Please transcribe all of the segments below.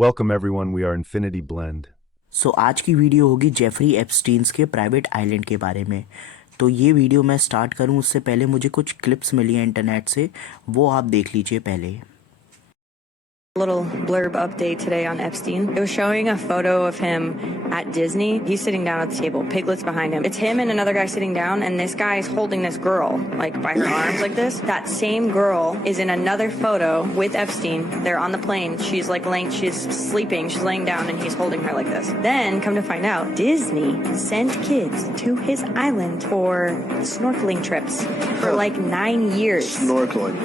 Welcome everyone, we are Infinity Blend. आज की video होगी जेफरी एप्स्टीन्स के प्राइवेट आइलैंड के बारे में। तो ये वीडियो मैं स्टार्ट करूं उससे पहले मुझे कुछ क्लिप्स मिली हैं इंटरनेट से, वो आप देख लीजिए पहले। Little blurb update today on Epstein. It was showing a photo of him at Disney. He's sitting down at the table, Piglet's behind him. It's him and another guy sitting down, and this guy is holding this girl, like by her arms like this. That same girl is in another photo with Epstein. They're on the plane. She's she's sleeping, she's laying down, and he's holding her like this. Then, come to find out, Disney sent kids to his island for snorkeling trips for like 9 years. Snorkeling.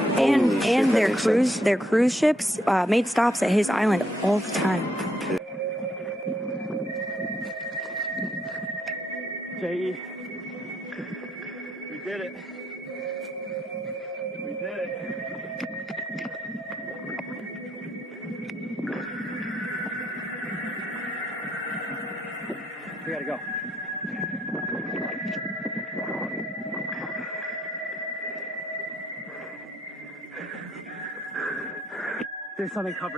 And their cruise ships made stops at his island all the time. J.E. We did it. We did it. We gotta go.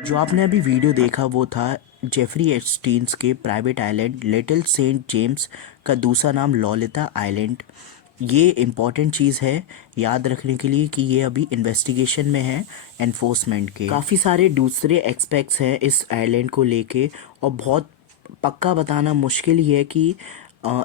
जो आपने अभी video देखा वो था Jeffrey Epstein's के private island little Saint James का दूसरा नाम लोलिता आइलैंड। ये इम्पॉर्टेंट चीज़ है याद रखने के लिए कि ये अभी इन्वेस्टिगेशन में है एनफोर्समेंट के। काफ़ी सारे दूसरे एक्सपेक्ट्स हैं इस आइलैंड को लेके और बहुत पक्का बताना मुश्किल ही है कि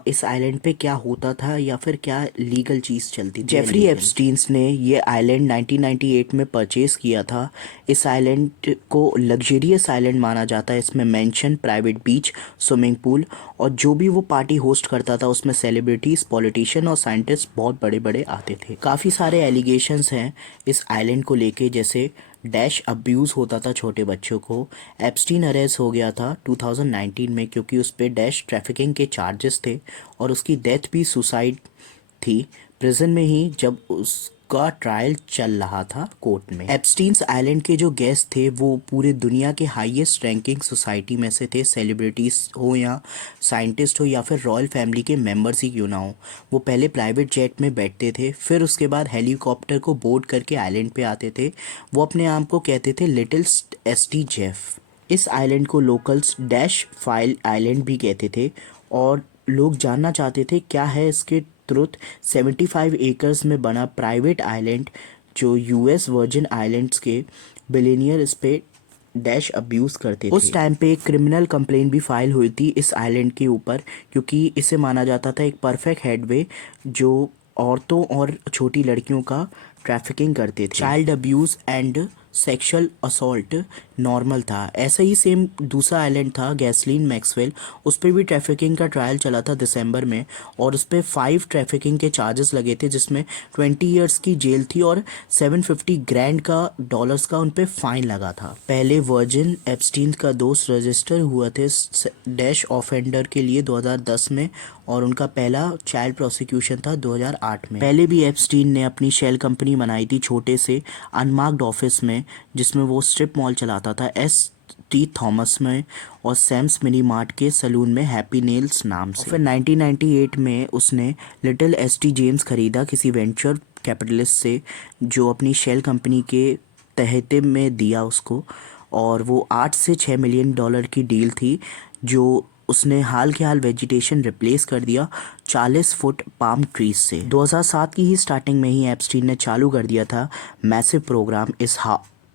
इस आइलैंड पे क्या होता था या फिर क्या लीगल चीज़ चलती थी। जेफरी एप्स्टीन्स ने ये आइलैंड 1998 में परचेज़ किया था। इस आइलैंड को लग्जरियस आइलैंड माना जाता है। इसमें mention, private beach, swimming pool और जो भी वो पार्टी होस्ट करता था उसमें सेलिब्रिटीज़, पॉलिटिशियन और साइंटिस्ट बहुत बड़े बड़े आते थे। काफ़ी सारे एलिगेशंस हैं इस आइलैंड को लेके, जैसे डैश अब्यूज़ होता था छोटे बच्चों को। एप्स्टीन अरेस्ट हो गया था 2019 में क्योंकि उस पर डैश ट्रैफिकिंग के चार्जेस थे और उसकी डेथ भी सुसाइड थी प्रिजन में ही जब उसका ट्रायल चल रहा था कोर्ट में। एप्स्टीन्स आइलैंड के जो गेस्ट थे वो पूरे दुनिया के हाईएस्ट रैंकिंग सोसाइटी में से थे। सेलिब्रिटीज़ हो या साइंटिस्ट हो या फिर रॉयल फैमिली के मेंबर्स ही क्यों ना हो, वो पहले प्राइवेट जेट में बैठते थे, फिर उसके बाद हेलीकॉप्टर को बोर्ड करके आइलैंड पे आते थे। वो अपने आप को कहते थे लिटिल एसटी जेफ। इस आइलैंड को लोकल्स डैश फाइल आइलैंड भी कहते थे और लोग जानना चाहते थे क्या है इसके ट्रुथ। 75 एकर्स में बना प्राइवेट आइलैंड जो यूएस वर्जिन आइलैंड्स के बिलियनियर इस पे डैश अब्यूज़ करते थे। उस टाइम पे एक क्रिमिनल कंप्लेंट भी फाइल हुई थी इस आइलैंड के ऊपर क्योंकि इसे माना जाता था एक परफेक्ट हेडवे जो औरतों और छोटी लड़कियों का ट्रैफिकिंग करते थे। Child abuse and sexual assault normal था। ऐसा ही सेम दूसरा आइलैंड था गैसलीन मैक्सवेल, उस पर भी ट्रैफिकिंग का ट्रायल चला था दिसंबर में और उस पर 5 ट्रैफिकिंग के चार्जेस लगे थे जिसमें 20 इयर्स की जेल थी और 750 ग्रैंड का डॉलर्स का उन पर फाइन लगा था। पहले वर्जिन एप्स्टीन का दोस्त रजिस्टर हुआ थे डैश ऑफेंडर के लिए 2010 में और उनका पहला चाइल्ड प्रोसिक्यूशन था 2008 में। पहले भी एप्स्टीन ने अपनी शेल कंपनी बनाई थी छोटे से अनमार्क्ड ऑफिस में जिसमें वो स्ट्रिप मॉल चलाता था एस.टी. थॉमस में और सैम्स मिनी मार्ट के सलून में हैप्पी नेल्स नाम से। फिर 1998 में उसने लिटिल एस.टी. जेम्स खरीदा किसी वेंचर कैपिटलिस्ट से जो अपनी शेल कंपनी के तहते में दिया उसको, और वो 8 से 6 मिलियन डॉलर की डील थी जो उसने हाल के हाल वेजिटेशन रिप्लेस कर दिया 40 फुट पाम ट्रीज से। 2007 की ही स्टार्टिंग में ही एप्स्टीन ने चालू कर दिया था मैसिव प्रोग्राम इस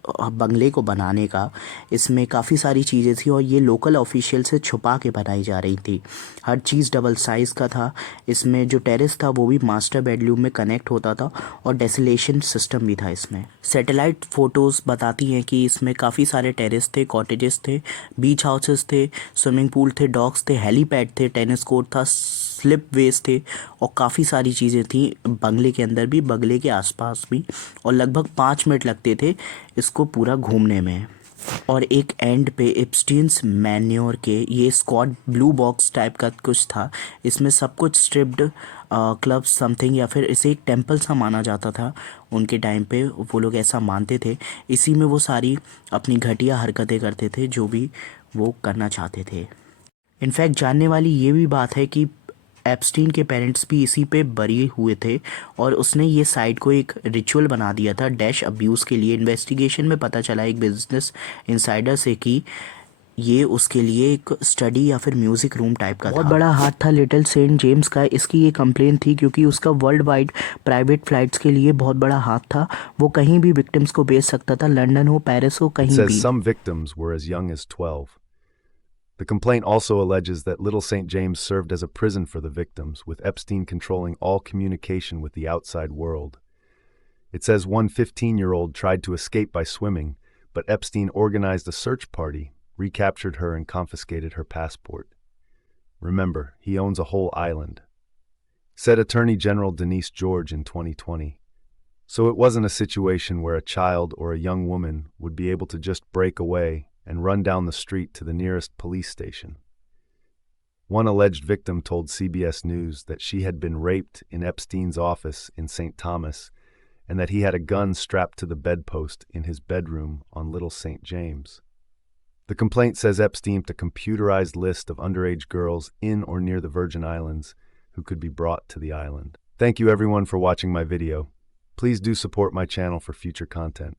बंगले को बनाने का। इसमें काफ़ी सारी चीज़ें थी और ये लोकल ऑफिशियल से छुपा के बनाई जा रही थी। हर चीज़ डबल साइज़ का था। इसमें जो टेरेस था वो भी मास्टर बेडरूम में कनेक्ट होता था और डेसिलेशन सिस्टम भी था इसमें। सैटेलाइट फ़ोटोज़ बताती हैं कि इसमें काफ़ी सारे टेरेस थे, कॉटेजेस थे, बीच हाउसेस थे, स्विमिंग पूल थे, डॉग्स थे, हेलीपैड थे, टेनिस कोर्ट था, स्लिप वेज थे और काफ़ी सारी चीज़ें थी बंगले के अंदर भी, बंगले के आसपास भी, और लगभग 5 मिनट लगते थे इसको पूरा घूमने में। और एक एंड पे एप्स्टीन्स मैन्योर के ये स्क्वाड ब्लू बॉक्स टाइप का कुछ था। इसमें सब कुछ स्ट्रिप्ड क्लब समथिंग या फिर इसे एक टेंपल सा माना जाता था उनके टाइम पे, वो लोग ऐसा मानते थे। इसी में वो सारी अपनी घटिया हरकतें करते थे जो भी वो करना चाहते थे। इनफैक्ट जानने वाली ये भी बात है कि एप्स्टीन के पेरेंट्स भी इसी पे बरी हुए थे और उसने ये साइट को एक रिचुअल बना दिया था डैश अब्यूज़ के लिए। इन्वेस्टिगेशन में पता चला एक बिजनेस इनसाइडर से कि ये उसके लिए एक स्टडी या फिर म्यूजिक रूम टाइप का बहुत बड़ा हाथ था लिटिल सेंट जेम्स का। इसकी ये कंप्लेन थी क्योंकि उसका वर्ल्ड वाइड प्राइवेट फ्लाइट्स के लिए बहुत बड़ा हाथ था। वो कहीं भी विक्टिम्स को भेज सकता था, लंदन हो, पेरिस हो, It कहीं says भी। some victims were as young as 12. The complaint also alleges that Little St. James served as a prison for the victims, with Epstein controlling all communication with the outside world. It says one 15-year-old tried to escape by swimming, but Epstein organized a search party, recaptured her, and confiscated her passport. Remember, he owns a whole island, said Attorney General Denise George in 2020. So it wasn't a situation where a child or a young woman would be able to just break away and run down the street to the nearest police station. One alleged victim told CBS News that she had been raped in Epstein's office in St. Thomas and that he had a gun strapped to the bedpost in his bedroom on Little St. James. The complaint says Epstein kept a computerized list of underage girls in or near the Virgin Islands who could be brought to the island. Thank you everyone for watching my video. Please do support my channel for future content.